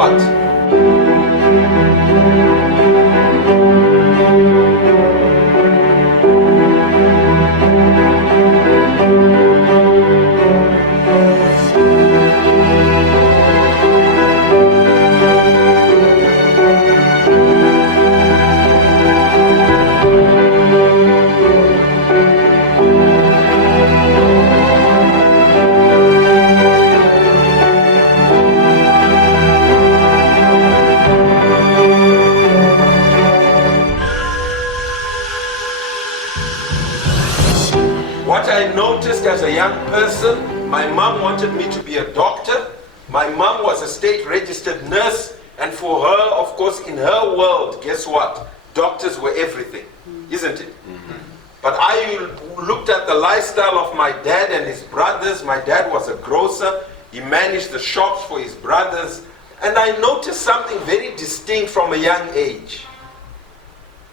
what? What I noticed as a young person, my mom wanted me to be a doctor. My mom was a state registered nurse, and for her, of course, in her world, guess what? Doctors were everything, isn't it? But I looked at the lifestyle of my dad and his brothers. My dad was a grocer. He managed the shops for his brothers. And I noticed something very distinct from a young age.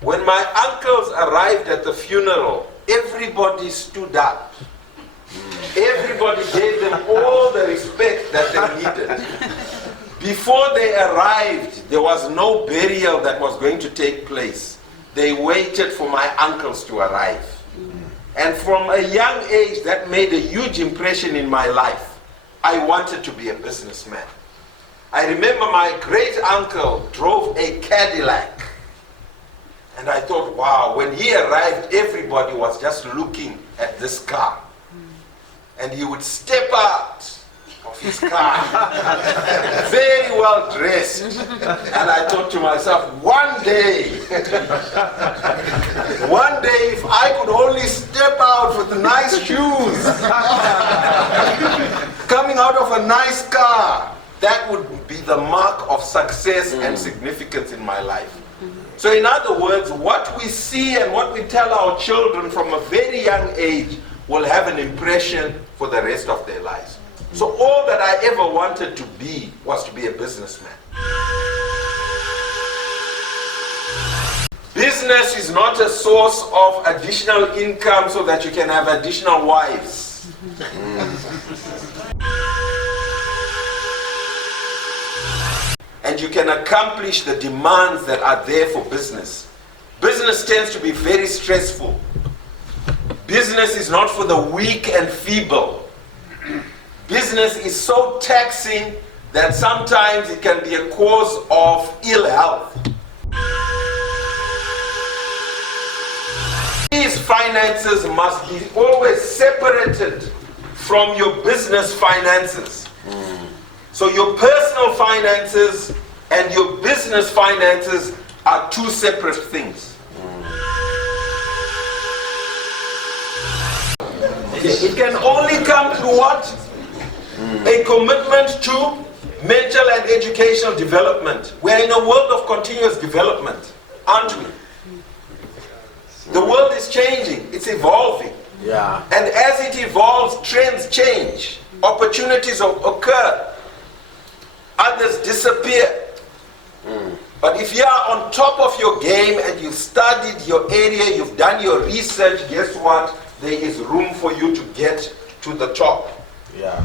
When my uncles arrived at the funeral, everybody stood up. Everybody gave them all the respect that they needed. Before they arrived, there was no burial that was going to take place. They waited for my uncles to arrive. And from a young age, that made a huge impression in my life. I wanted to be a businessman. I remember my great uncle drove a Cadillac. And I thought, wow, when he arrived, everybody was just looking at this car. And he would step out of his car, very well dressed. And I thought to myself, one day, if I could only step out with nice shoes, coming out of a nice car, that would be the mark of success and significance in my life. So in other words, what we see and what we tell our children from a very young age will have an impression for the rest of their lives. So all that I ever wanted to be was to be a businessman. Business is not a source of additional income so that you can have additional wives. And you can accomplish the demands that are there for business. Business tends to be very stressful. Business is not for the weak and feeble. Business is so taxing that sometimes it can be a cause of ill health. These finances must be always separated from your business finances. So your personal finances and your business finances are two separate things. It can only come through what? A commitment to mental and educational development. We're in a world of continuous development, aren't we? The world is changing, it's evolving. Yeah. And as it evolves, trends change, opportunities occur, others disappear. But if you are on top of your game and you've studied your area, you've done your research, guess what? There is room for you to get to the top. Yeah.